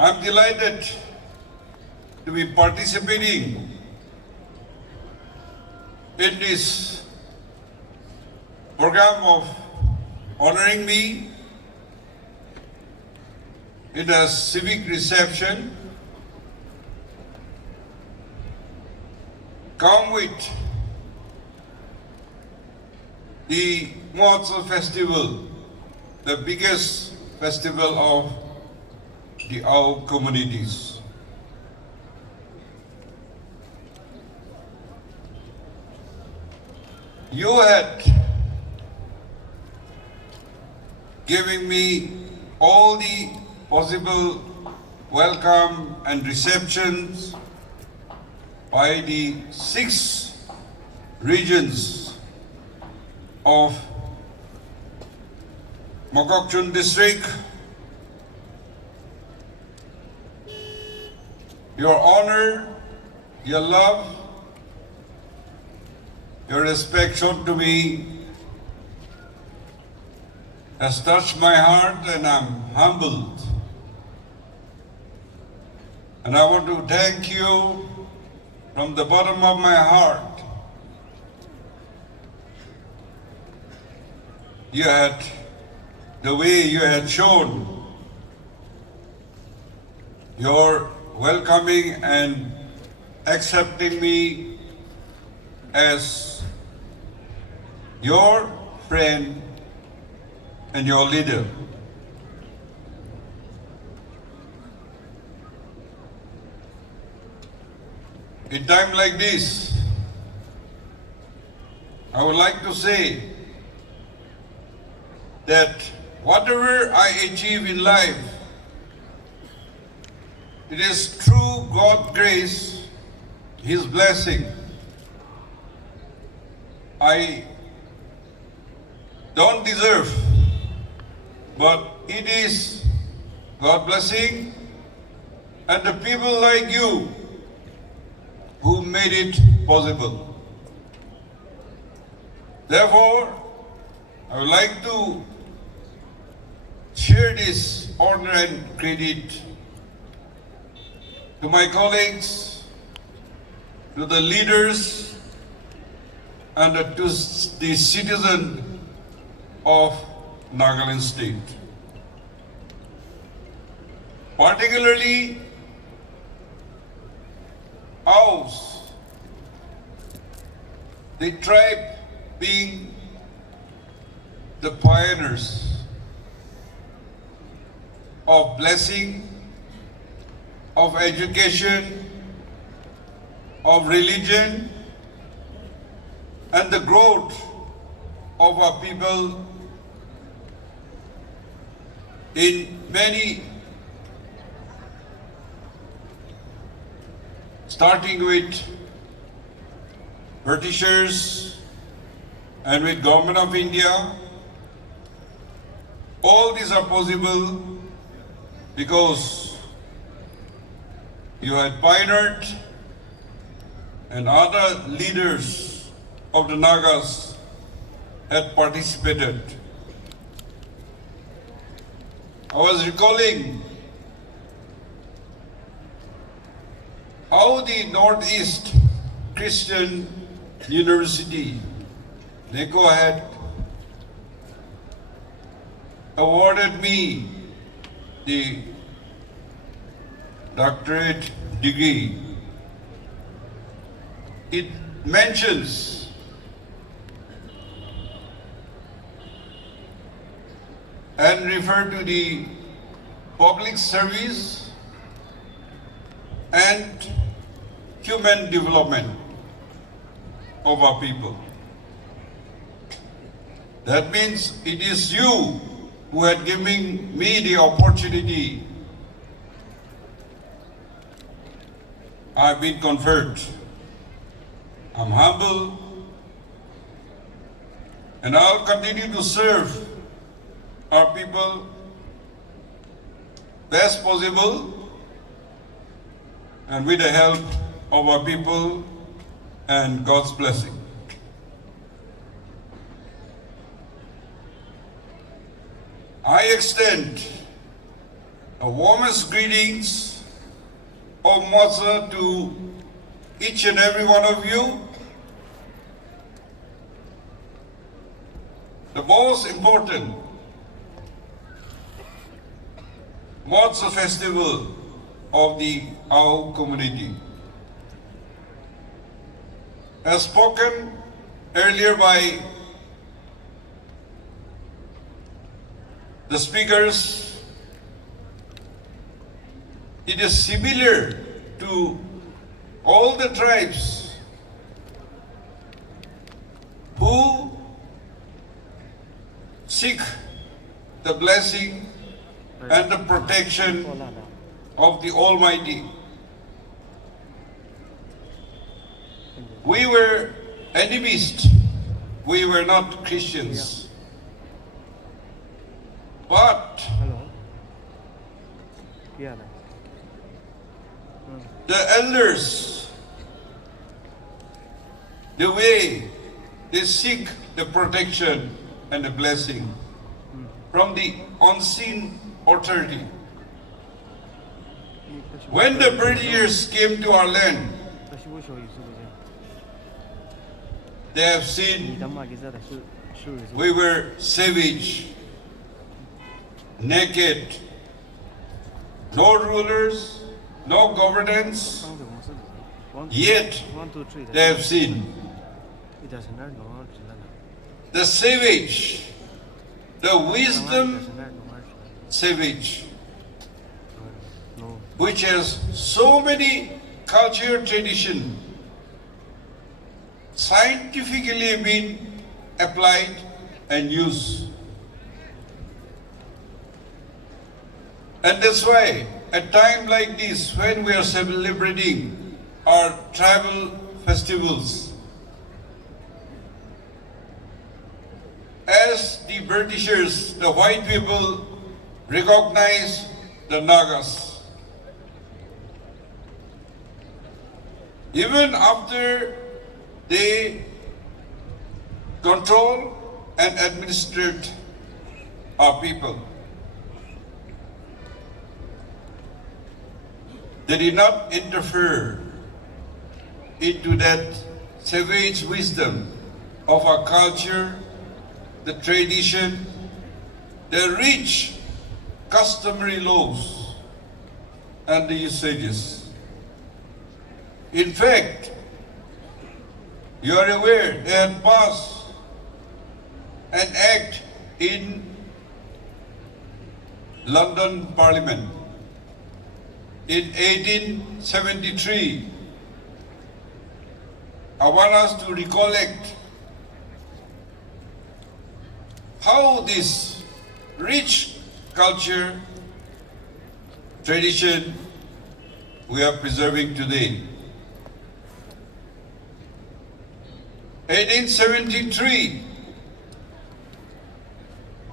I'm delighted to be participating in this program of honoring me in a civic reception. Come with the Moatsü Festival, the biggest festival of the Ao communities. You had given me all the possible welcome and receptions by the 6 regions of Mokokchung district. Your honor, your love, your respect shown to me has touched my heart, and I'm humbled. And I want to thank you from the bottom of my heart. You had, the way you had shown your welcoming and accepting me as your friend and your leader. In time like this, I would like to say that whatever I achieve in life, it is through God's grace, His blessing. I don't deserve, but it is God's blessing and the people like you who made it possible. Therefore, I would like to share this honor and credit to my colleagues, to the leaders, and to the citizens of Nagaland state. Particularly, Aos, the tribe being the pioneers of blessing, of education, of religion, and the growth of our people in many, starting with Britishers and with Government of India. All these are possible because you had pioneered and other leaders of the Nagas had participated. I was recalling how the Northeast Christian University, NECO, had awarded me the doctorate degree. It mentions and refer to the public service and human development of our people. That means it is you who had given me the opportunity. I've been conferred. I'm humble, and I'll continue to serve our people best possible and with the help of our people and God's blessing. I extend The warmest greetings of Moatsü to each and every one of you. The most important Moatsü Festival of the Ao community. As spoken earlier by the speakers, it is similar to all the tribes who seek the blessing and the protection of the Almighty. We were enemies. We were not Christians. But the elders, the way they seek the protection and the blessing from the unseen authority. When the Britishers came to our land, they have seen we were savage, naked, no rulers, no governance, yet they have seen the savage, the wisdom savage, which has so many culture tradition scientifically been applied and used. And that's why at time like this, when we are celebrating our tribal festivals, as the Britishers, the white people recognize the Nagas. Even after they control and administrate our people, they did not interfere into that savage wisdom of our culture, the tradition, the rich customary laws and the usages. In fact, you are aware they had passed an act in London Parliament in 1873. I want us to recollect how this rich culture, tradition we are preserving today. 1873,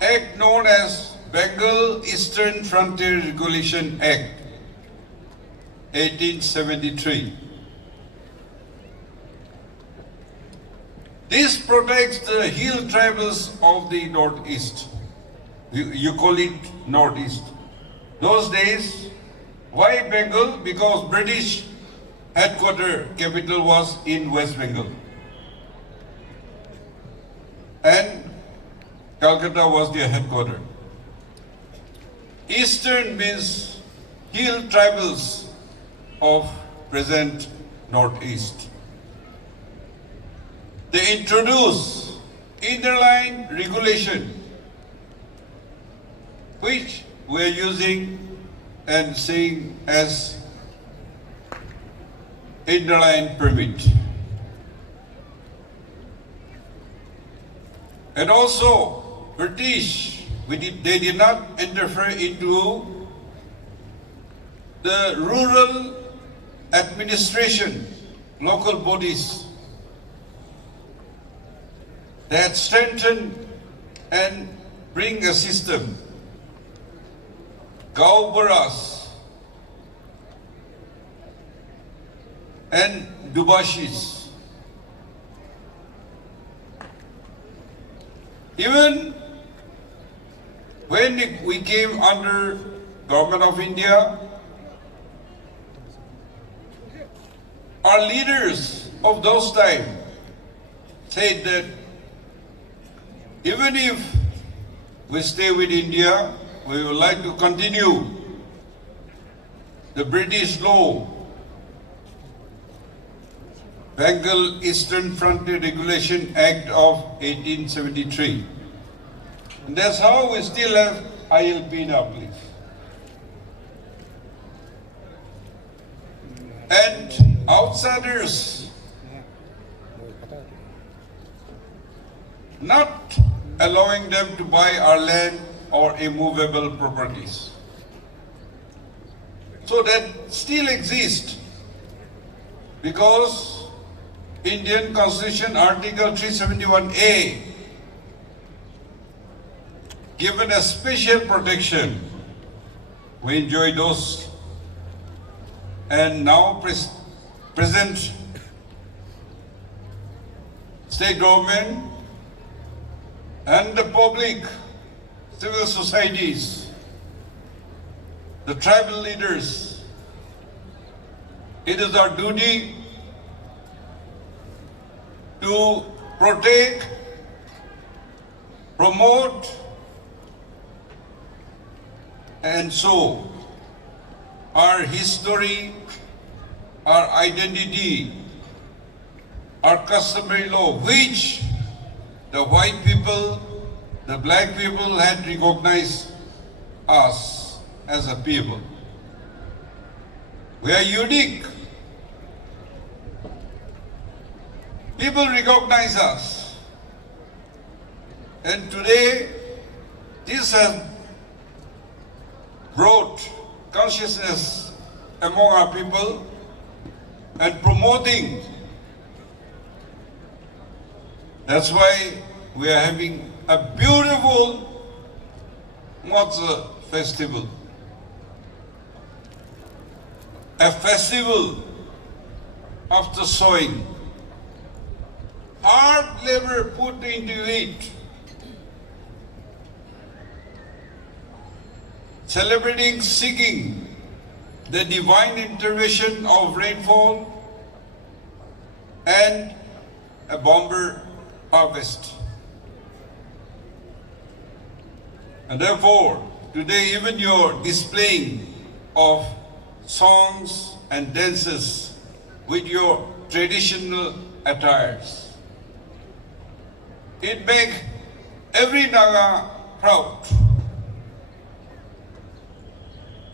Act known as Bengal Eastern Frontier Regulation Act, 1873. This protects the hill tribals of the Northeast. You call it Northeast. Those days, why Bengal? Because British headquarters, capital was in West Bengal. And Calcutta was their headquarters. Eastern means hill tribals of present Northeast. They introduce interline regulation, which we are using and saying as interline permit. And also, British, they did not interfere into the rural administration, local bodies. They had strengthened and bring a system, Gaubaras and Dubashis. Even when we came under Government of India, our leaders of those times said that even if we stay with India, we would like to continue the British law, Bengal Eastern Frontier Regulation Act of 1873. And that's how we still have ILP in our place. And outsiders not allowing them to buy our land or immovable properties. So that still exists because Indian Constitution Article 371A given a special protection. We enjoy those. And now present state government and the public, civil societies, the tribal leaders, it is our duty to protect, promote, and so our history, our identity, our customary law, which the white people, the black people had recognized us as a people. We are unique. People recognize us. And today, this has brought consciousness among our people and promoting. That's why we are having a beautiful Moatsü Festival. A festival of the sowing. Hard labor put into it. Celebrating, seeking the divine intervention of rainfall and a bomber harvest. And therefore, today even your displaying of songs and dances with your traditional attires, it makes every Naga proud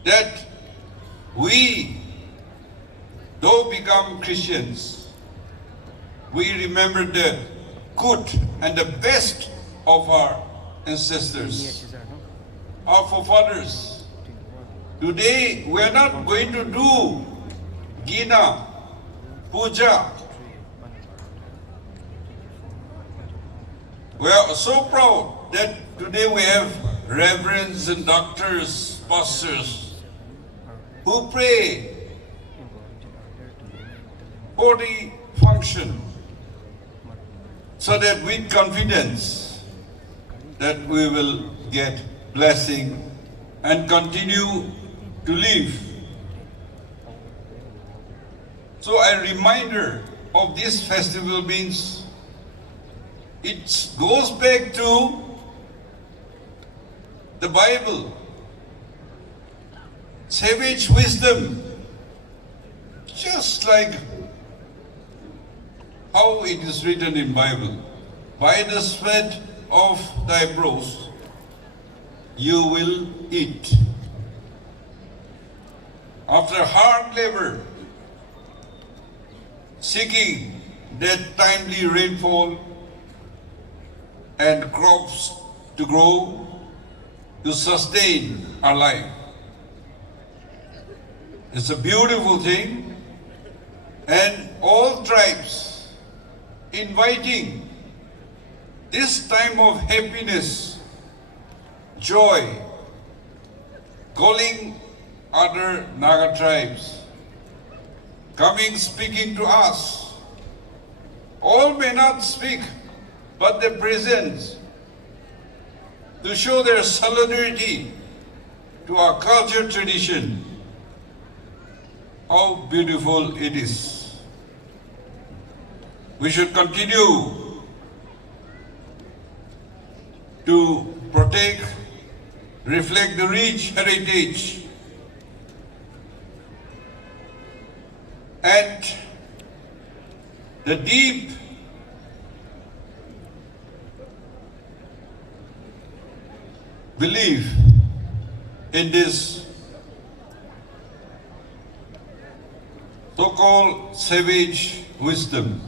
that we, though become Christians, we remember the good and the best of our ancestors, our forefathers. Today we are not going to do Gina, Puja. We are so proud that today we have reverends and doctors, pastors, who pray for the function so that with confidence that we will get blessing and continue to live. So a reminder of this festival means it goes back to the Bible. Savage wisdom, just like how it is written in Bible. By the sweat of thy brows you will eat. After hard labor, seeking that timely rainfall and crops to grow, to sustain our life. It's a beautiful thing, and all tribes inviting this time of happiness, joy, calling other Naga tribes, coming speaking to us. All may not speak, but their presence to show their solidarity to our culture tradition. How beautiful it is. We should continue to protect, reflect the rich heritage and the deep belief in this so-called savage wisdom.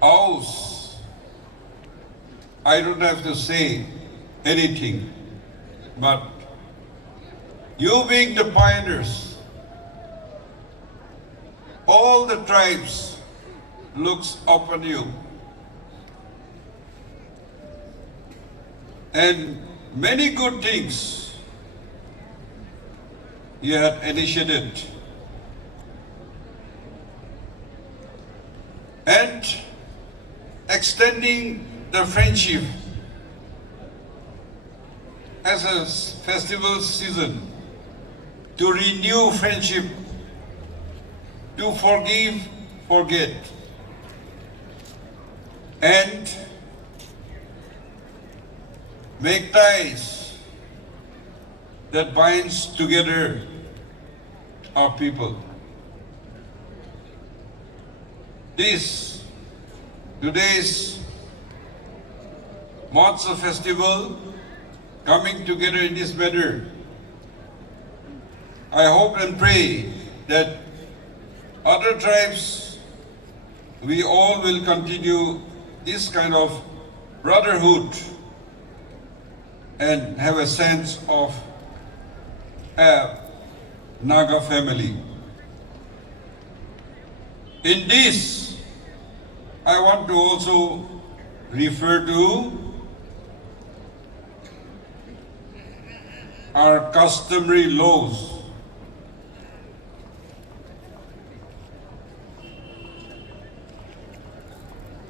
Ours, I don't have to say anything, but you being the pioneers, all the tribes looks upon you. And many good things you had initiated. And extending the friendship as a festival season to renew friendship, to forgive, forget, and make ties that binds together our people. Today's Moatsü Festival coming together in this manner, I hope and pray that other tribes, we all will continue this kind of brotherhood and have a sense of a Naga family. In this, I want to also refer to our customary laws.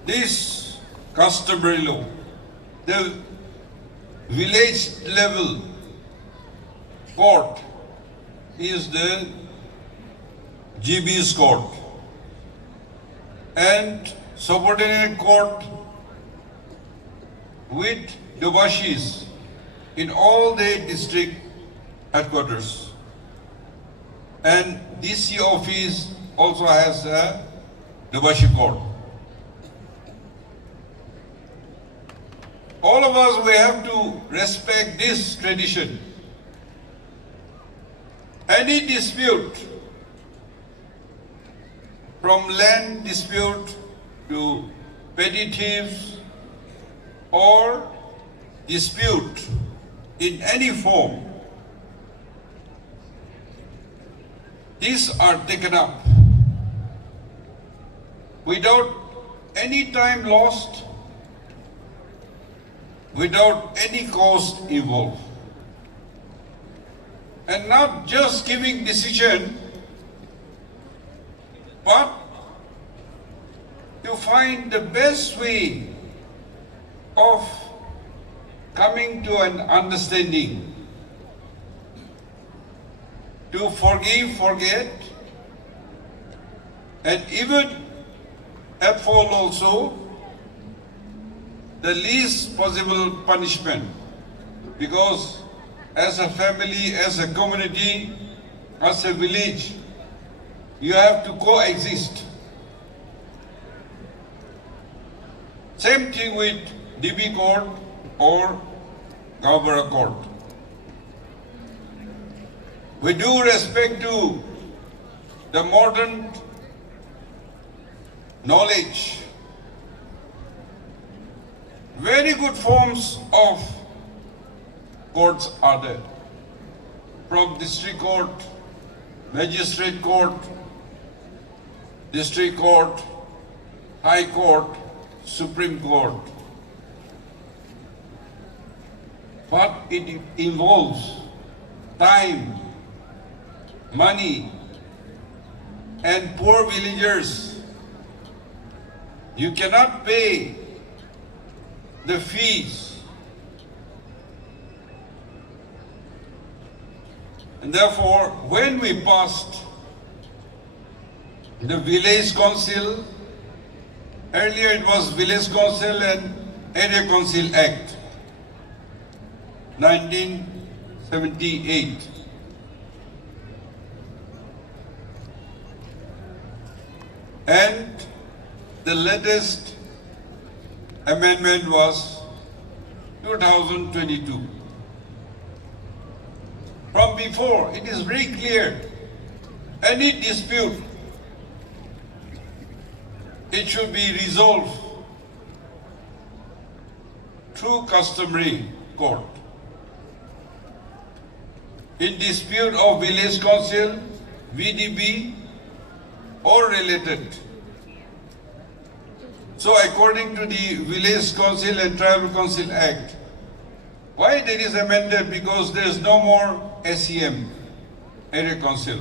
This customary law, the village level court is the GB's court, and subordinate court with the Washis in all the district headquarters. And DC office also has a Washi court. All of us, we have to respect this tradition. Any dispute, from land dispute to petty thieves or dispute in any form, these are taken up without any time lost, without any cost involved. And not just giving decision, but to find the best way of coming to an understanding, to forgive, forget, and even at fault also, the least possible punishment, because as a family, as a community, as a village, you have to coexist. Same thing with DB court or Gaubara court. With due respect to the modern knowledge, very good forms of courts are there. From district court, magistrate court, district court, high court, Supreme Court. But it involves time, money, and poor villagers. You cannot pay the fees. And therefore, when we passed the village council, earlier it was Village Council and Area Council Act, 1978. And the latest amendment was 2022. From before, it is very clear, any dispute, it should be resolved through customary court. In dispute of village council, VDB, or related. So according to the Village Council and Tribal Council Act, why it is amended? Because there is no more SEM, Area Council.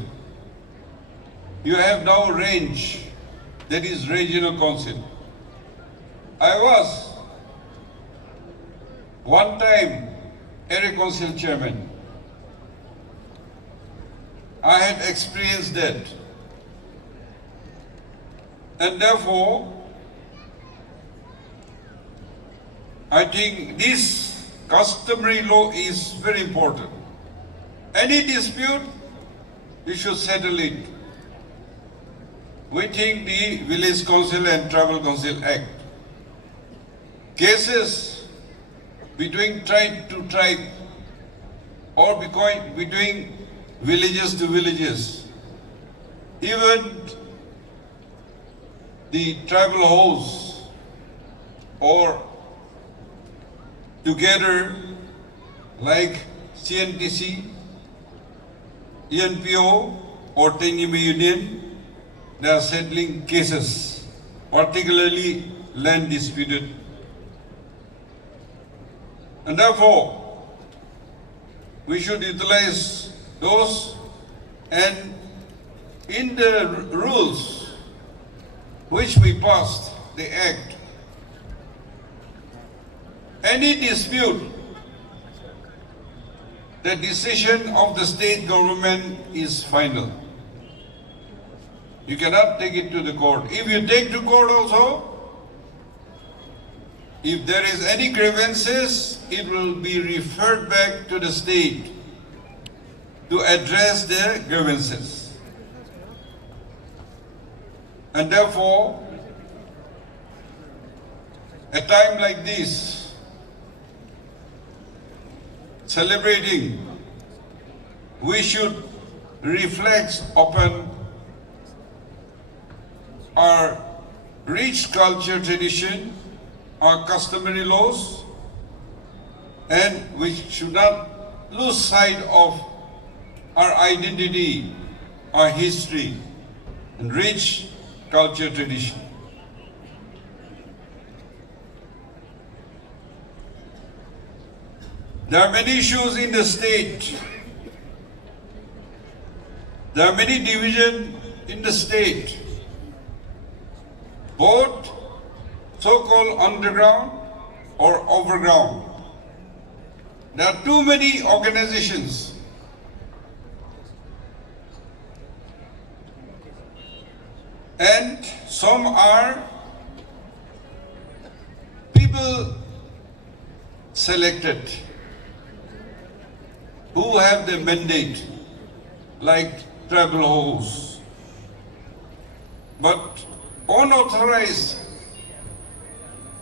You have now range, that is Regional Council. I was one time Area Council Chairman. I had experienced that. And therefore, I think this customary law is very important. Any dispute, we should settle it within the Village Council and Tribal Council Act. Cases between tribe to tribe or between villages to villages, even the tribal house or together like CNTC, ENPO or Tenyime Union, they are settling cases, particularly land disputed. And therefore, we should utilize those, and in the rules which we passed, the Act, any dispute, the decision of the state government is final. You cannot take it to the court. If you take to court also, if there is any grievances, it will be referred back to the state to address the grievances. And therefore, a time like this, celebrating, we should reflect upon our rich culture tradition, our customary laws, and we should not lose sight of our identity, our history, and rich culture tradition. There are many issues in the state. There are many divisions in the state, both so-called underground or overground. There are too many organizations. And some are people selected who have the mandate, like tribal hosts. But unauthorized,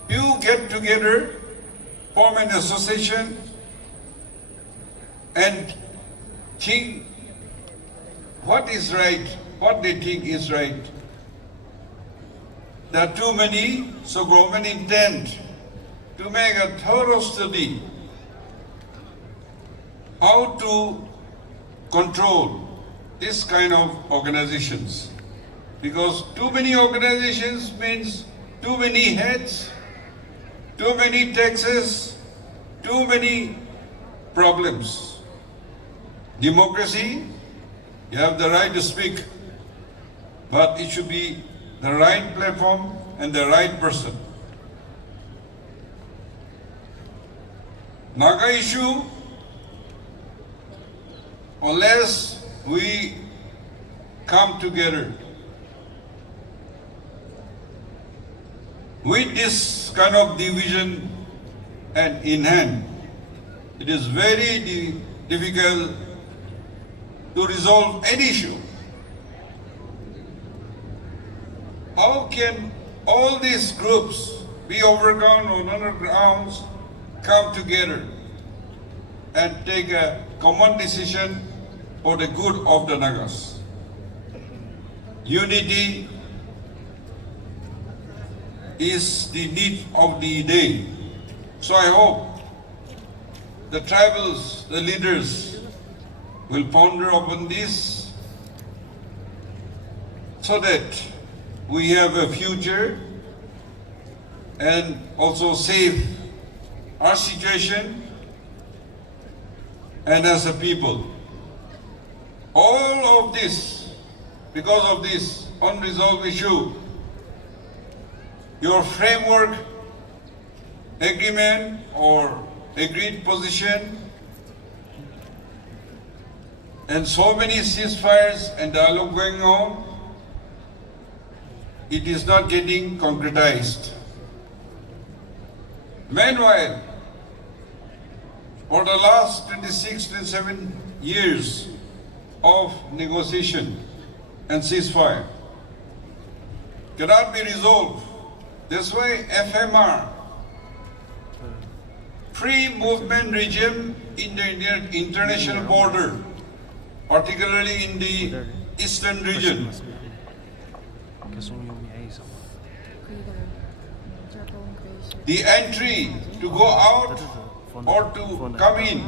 you get together, form an association, and think what is right, what they think is right. There are too many, so government intend to make a thorough study how to control this kind of organizations. Because too many organizations means too many heads, too many taxes, too many problems. Democracy, you have the right to speak, but it should be the right platform and the right person. Naga issue, unless we come together with this kind of division and in hand, it is very difficult to resolve any issue. How can all these groups be overcome on other grounds, come together and take a common decision for the good of the Nagas? Unity is the need of the day. So I hope the tribals, the leaders will ponder upon this so that we have a future and also save our situation and as a people. All of this, because of this unresolved issue, your framework agreement or agreed position and so many ceasefires and dialogue going on, it is not getting concretized. Meanwhile, for the last 26, 27 years of negotiation and ceasefire cannot be resolved. That's why FMR, free movement regime in the international border, particularly in the eastern region, the entry to go out or to come in,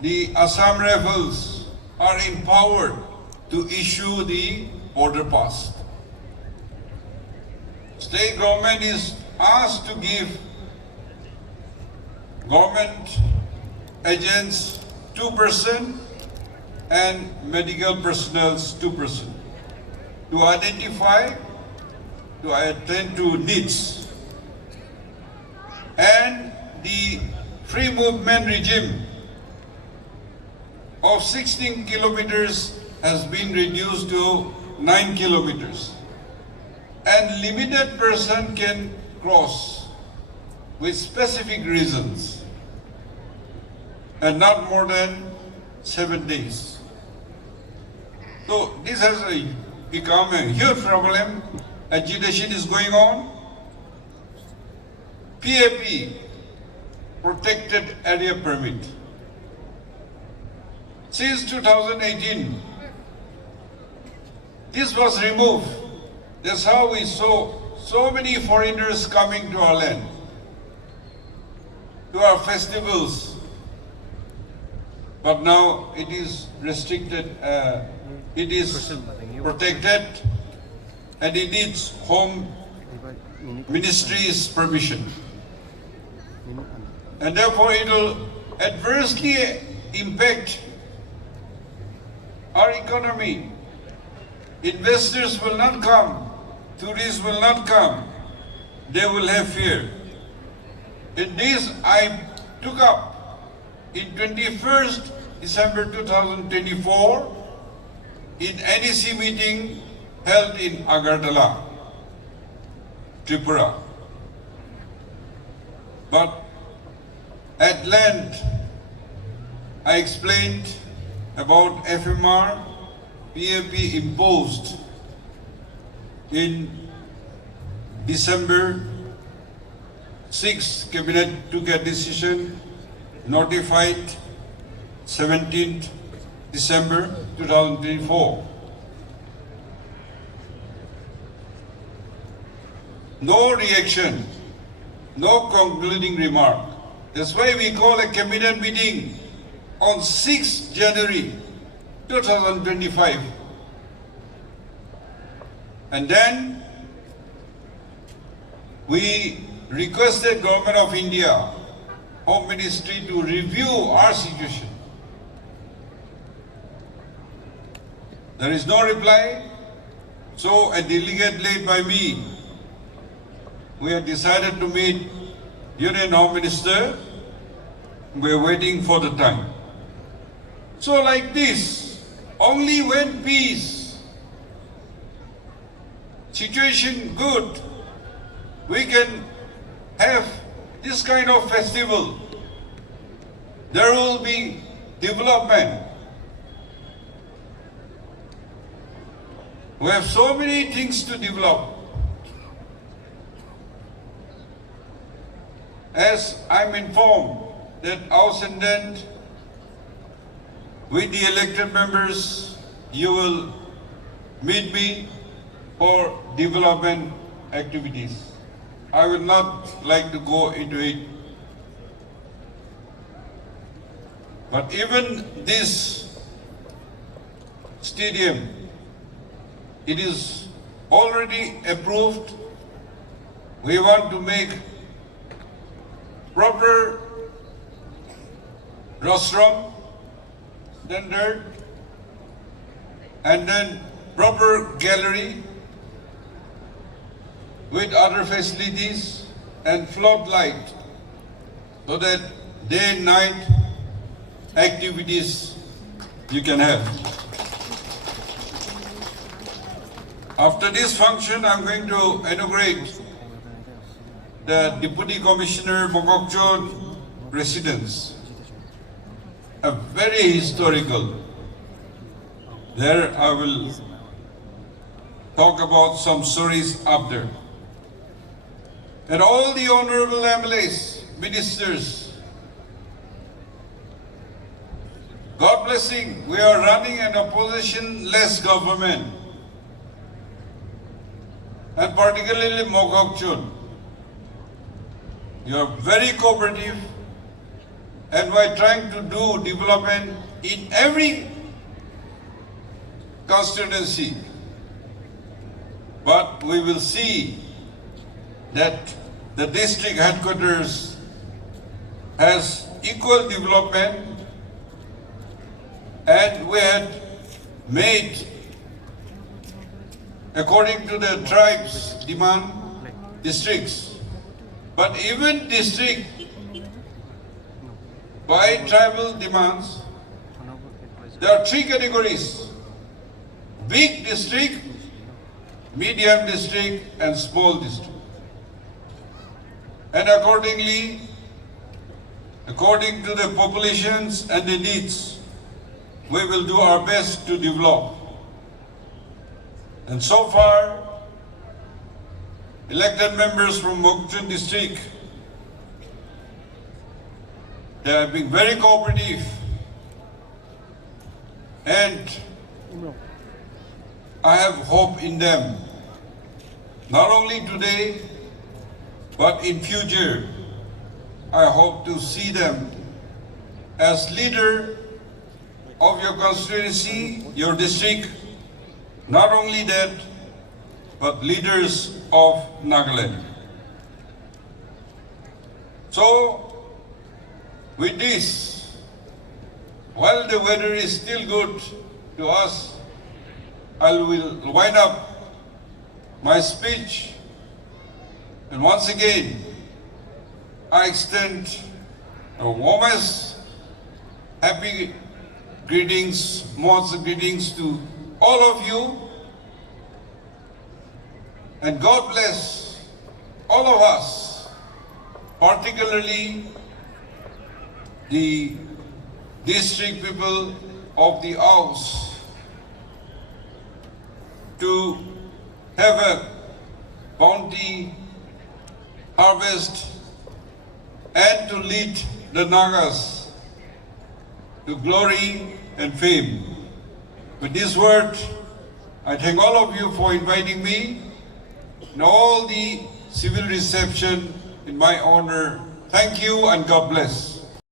the Assam Rifles are empowered to issue the border pass. State government is asked to give government agents 2% and medical personnel 2% to identify, to attend to needs. And the free movement regime of 16 kilometers has been reduced to 9 kilometers. And limited person can cross with specific reasons and not more than 7 days. So this has become a huge problem. Agitation is going on. PAP, Protected Area Permit. Since 2018, this was removed. That's how we saw so many foreigners coming to our land, to our festivals. But now it is restricted, it is protected, and it needs Home Ministry's permission. And therefore it will adversely impact our economy. Investors will not come, tourists will not come, they will have fear. In this I took up in 21st December 2024 in NEC meeting held in Agartala, Tripura. But at length I explained about FMR, PAP imposed in December 6th, Cabinet took a decision, notified 17th December 2024. No reaction, no concluding remark. That's why we call a cabinet meeting on 6th January 2025. And then we requested Government of India, Home Ministry to review our situation. There is no reply. So a delegate led by me, we have decided to meet Union Home Minister. We're waiting for the time. So like this, only when peace, situation good, we can have this kind of festival. There will be development. We have so many things to develop. As I'm informed that Ao Senden, with the elected members, you will meet me for development activities. I will not like to go into it. But even this stadium, it is already approved. We want to make proper rostrum standard and then proper gallery with other facilities and floodlight so that day and night activities you can have. After this function, I'm going to inaugurate the Deputy Commissioner Mokokchung residence. A very historical. There I will talk about some stories up there. And all the honorable MLAs, ministers, God blessing, we are running an opposition-less government. And particularly Mokokchung. You are very cooperative and we are trying to do development in every constituency. But we will see that the district headquarters has equal development, and we had made, according to the tribes' demand, districts. But even district, by tribal demands, there are three categories: big district, medium district, and small district. And accordingly, according to the populations and the needs, we will do our best to develop. And so far, elected members from Mokokchung district, they have been very cooperative, and I have hope in them, not only today, but in future. I hope to see them as leader of your constituency, your district, not only that, but leaders of Nagaland. So, with this, while the weather is still good to us, I will wind up my speech. And once again, I extend the warmest happy greetings, Moatsü greetings to all of you. And God bless all of us, particularly the district people of the Aos, to have a bounty harvest and to lead the Nagas to glory and fame. With this word, I thank all of you for inviting me and all the civil reception in my honor. Thank you and God bless.